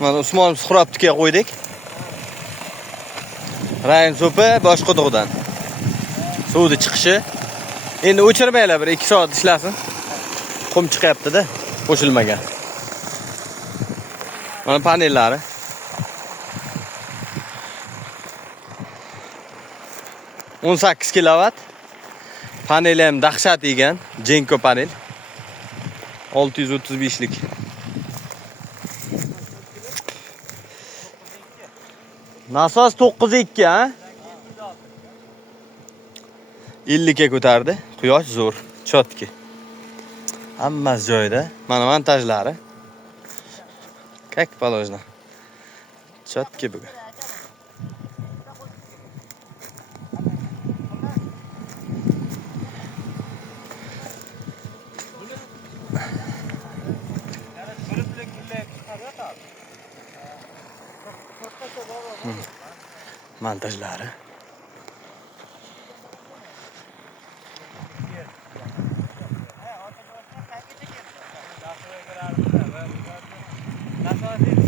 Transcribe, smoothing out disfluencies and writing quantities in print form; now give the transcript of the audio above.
Mana Usmonov suhrobtiga qo'ydik. Rayon so'pi bosh quduqdan. Suvni chiqishi. Endi o'chirmaylar, bir 2 soat ishlasin. Qum chiqyapti-da, qo'shilmagan. Mana panellari. o'n 18 kilovat. Paneli ham dahshat ekan, Jenko panel. 635lik. Nasos 9.2 ha? 50 ga ko'tardi. Quyosh zo'r, chotki. Hammasi joyida. Mana montajlari. Как положено. Chotki bugun. Montajlari. Nasıl